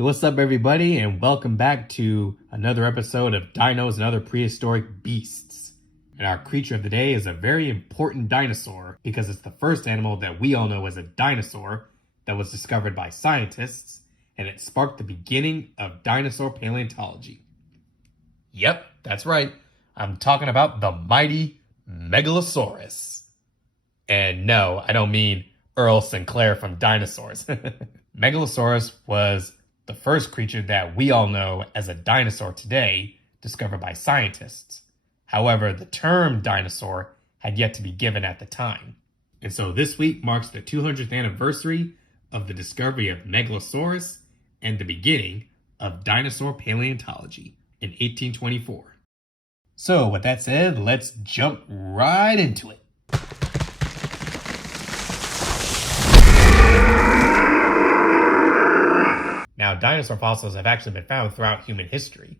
Hey, what's up, everybody, and welcome back to another episode of Dinos and Other Prehistoric Beasts. And our creature of the day is a very important dinosaur because it's the first animal that we all know as a dinosaur that was discovered by scientists, and it sparked the beginning of dinosaur paleontology. Yep, that's right. I'm talking about the mighty Megalosaurus. And no, I don't mean Earl Sinclair from Dinosaurs. Megalosaurus was the first creature that we all know as a dinosaur today, discovered by scientists. However, the term dinosaur had yet to be given at the time. And so this week marks the 200th anniversary of the discovery of Megalosaurus and the beginning of dinosaur paleontology in 1824. So with that said, let's jump right into it. Now, dinosaur fossils have actually been found throughout human history,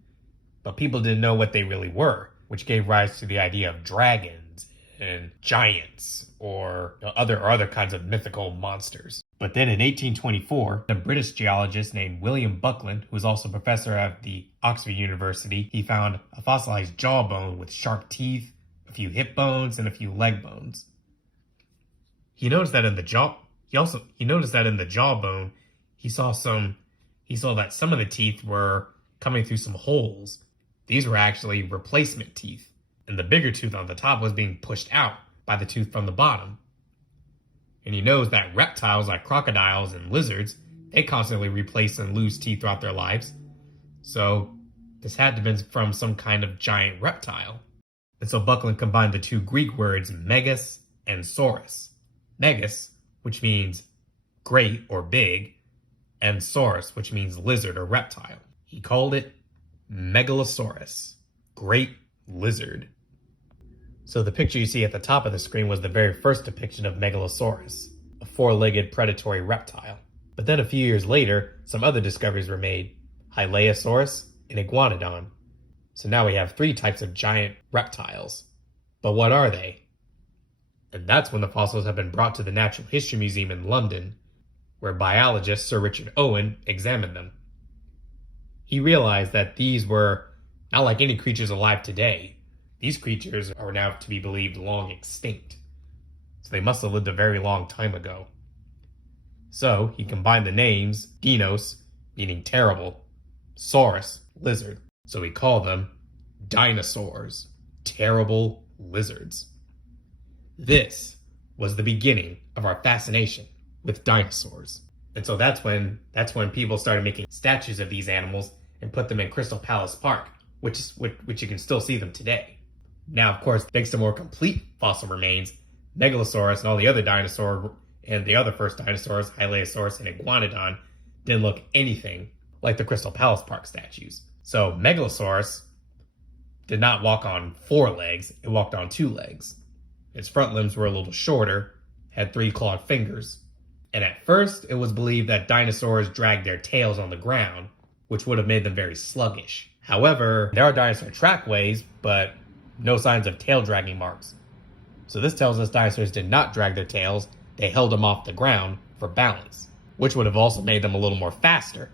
but people didn't know what they really were, which gave rise to the idea of dragons and giants or other kinds of mythical monsters. But then in 1824, a British geologist named William Buckland, who was also professor at the Oxford University, he found a fossilized jawbone with sharp teeth, a few hip bones, and a few leg bones. He noticed that in the jawbone, he saw that some of the teeth were coming through some holes. These were actually replacement teeth, and the bigger tooth on the top was being pushed out by the tooth from the bottom. And he knows that reptiles like crocodiles and lizards, they constantly replace and lose teeth throughout their lives. So this had to have been from some kind of giant reptile. And so Buckland combined the two Greek words megas and saurus. Megas, which means great or big, and saurus, which means lizard or reptile. He called it Megalosaurus, great lizard. So the picture you see at the top of the screen was the very first depiction of Megalosaurus, a four-legged predatory reptile. But then a few years later, some other discoveries were made, Hylaeosaurus and Iguanodon. So now we have three types of giant reptiles. But what are they? And that's when the fossils have been brought to the Natural History Museum in London, where biologist Sir Richard Owen examined them. He realized that these were not like any creatures alive today. These creatures are now to be believed long extinct. So they must have lived a very long time ago. So he combined the names Dinos, meaning terrible, Saurus, lizard. So he called them dinosaurs, terrible lizards. This was the beginning of our fascination with dinosaurs. And so that's when people started making statues of these animals and put them in Crystal Palace Park, which you can still see them today. Now, of course, thanks to more complete fossil remains, Megalosaurus and all the other dinosaurs and the other first dinosaurs, Hylaeosaurus and Iguanodon, didn't look anything like the Crystal Palace Park statues. So Megalosaurus did not walk on four legs, it walked on two legs. Its front limbs were a little shorter, had three clawed fingers. And at first, it was believed that dinosaurs dragged their tails on the ground, which would have made them very sluggish. However, there are dinosaur trackways, but no signs of tail dragging marks. So this tells us dinosaurs did not drag their tails, they held them off the ground for balance, which would have also made them a little more faster.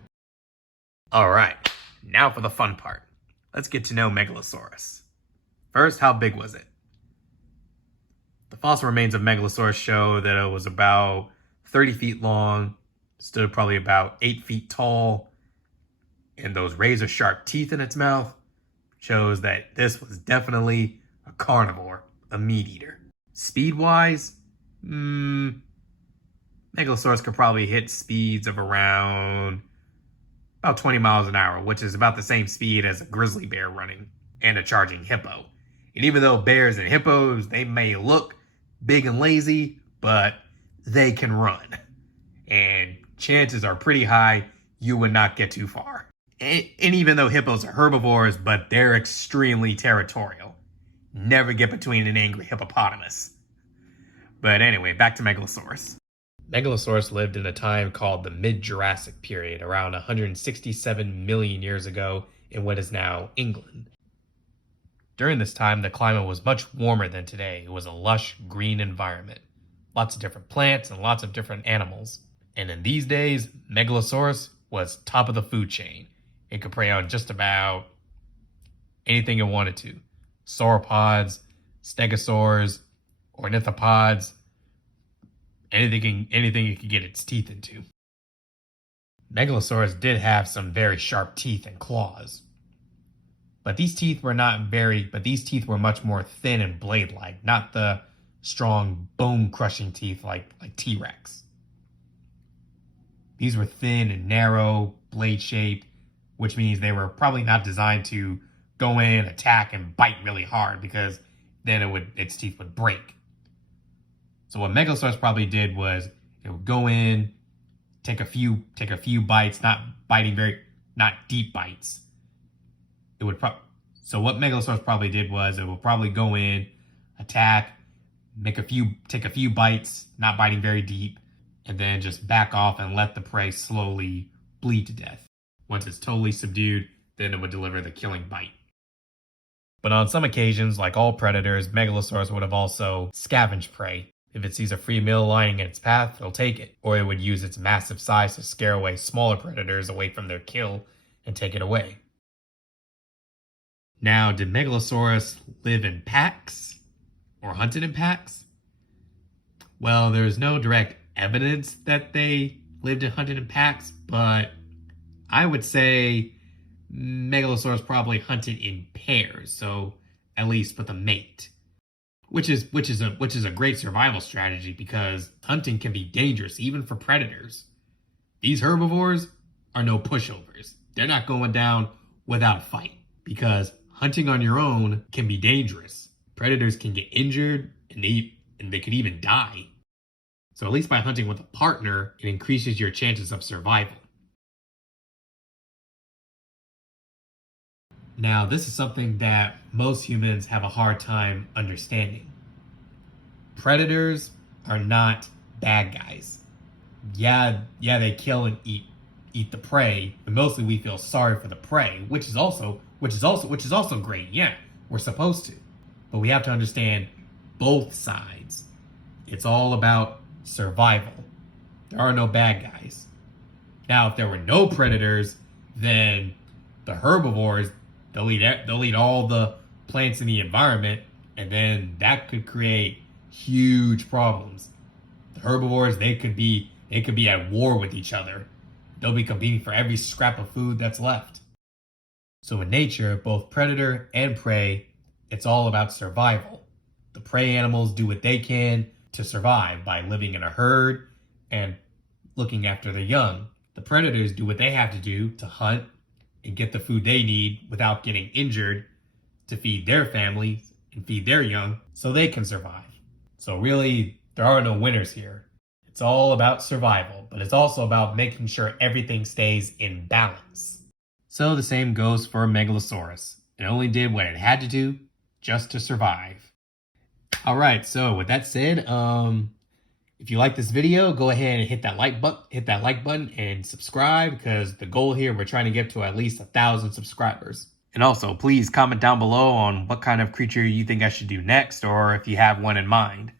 Alright, now for the fun part. Let's get to know Megalosaurus. First, how big was it? The fossil remains of Megalosaurus show that it was about 30 feet long, stood probably about 8 feet tall, and those razor sharp teeth in its mouth shows that this was definitely a carnivore, a meat eater. Speed-wise, Megalosaurus could probably hit speeds of around about 20 miles an hour, which is about the same speed as a grizzly bear running and a charging hippo. And even though bears and hippos, they may look big and lazy, but they can run. And chances are pretty high you would not get too far. And even though hippos are herbivores, but they're extremely territorial. Never get between an angry hippopotamus. But anyway, back to Megalosaurus. Megalosaurus lived in a time called the Mid-Jurassic period, around 167 million years ago in what is now England. During this time, the climate was much warmer than today. It was a lush, green environment. Lots of different plants and lots of different animals. And in these days, Megalosaurus was top of the food chain. It could prey on just about anything it wanted to. Sauropods, stegosaurs, ornithopods, anything it could get its teeth into. Megalosaurus did have some very sharp teeth and claws. But these teeth were much more thin and blade-like, not the strong bone-crushing teeth like T-Rex. These were thin and narrow, blade-shaped, which means they were probably not designed to go in, attack, and bite really hard, because then its teeth would break. So what Megalosaurus probably did was it would go in, take a few bites, not deep bites. So what Megalosaurus probably did was it would probably go in, attack, take a few bites, not biting very deep, and then just back off and let the prey slowly bleed to death. Once it's totally subdued, then it would deliver the killing bite. But on some occasions, like all predators, Megalosaurus would have also scavenged prey. If it sees a free meal lying in its path, it'll take it. Or it would use its massive size to scare away smaller predators away from their kill and take it away. Now, did Megalosaurus live in packs or hunted in packs? Well, there's no direct evidence that they lived and hunted in packs, but I would say Megalosaurus probably hunted in pairs, so at least with a mate. Which is a great survival strategy, because hunting can be dangerous even for predators. These herbivores are no pushovers. They're not going down without a fight, because hunting on your own can be dangerous. Predators can get injured and they could even die. So at least by hunting with a partner, it increases your chances of survival. Now, this is something that most humans have a hard time understanding. Predators are not bad guys. Yeah, they kill and eat the prey, but mostly we feel sorry for the prey, which is also great. Yeah, we're supposed to. But we have to understand both sides. It's all about survival. There are no bad guys. Now, if there were no predators, then the herbivores, they'll eat all the plants in the environment, and then that could create huge problems. The herbivores, they could be at war with each other. They'll be competing for every scrap of food that's left. So in nature, both predator and prey, it's all about survival. The prey animals do what they can to survive by living in a herd and looking after their young. The predators do what they have to do to hunt and get the food they need without getting injured to feed their families and feed their young so they can survive. So really, there are no winners here. It's all about survival, but it's also about making sure everything stays in balance. So the same goes for Megalosaurus. It only did what it had to do just to survive. All right, so with that said, if you like this video, go ahead and hit that like button and subscribe, because the goal here, we're trying to get to at least 1,000 subscribers. And also, please comment down below on what kind of creature you think I should do next, or if you have one in mind.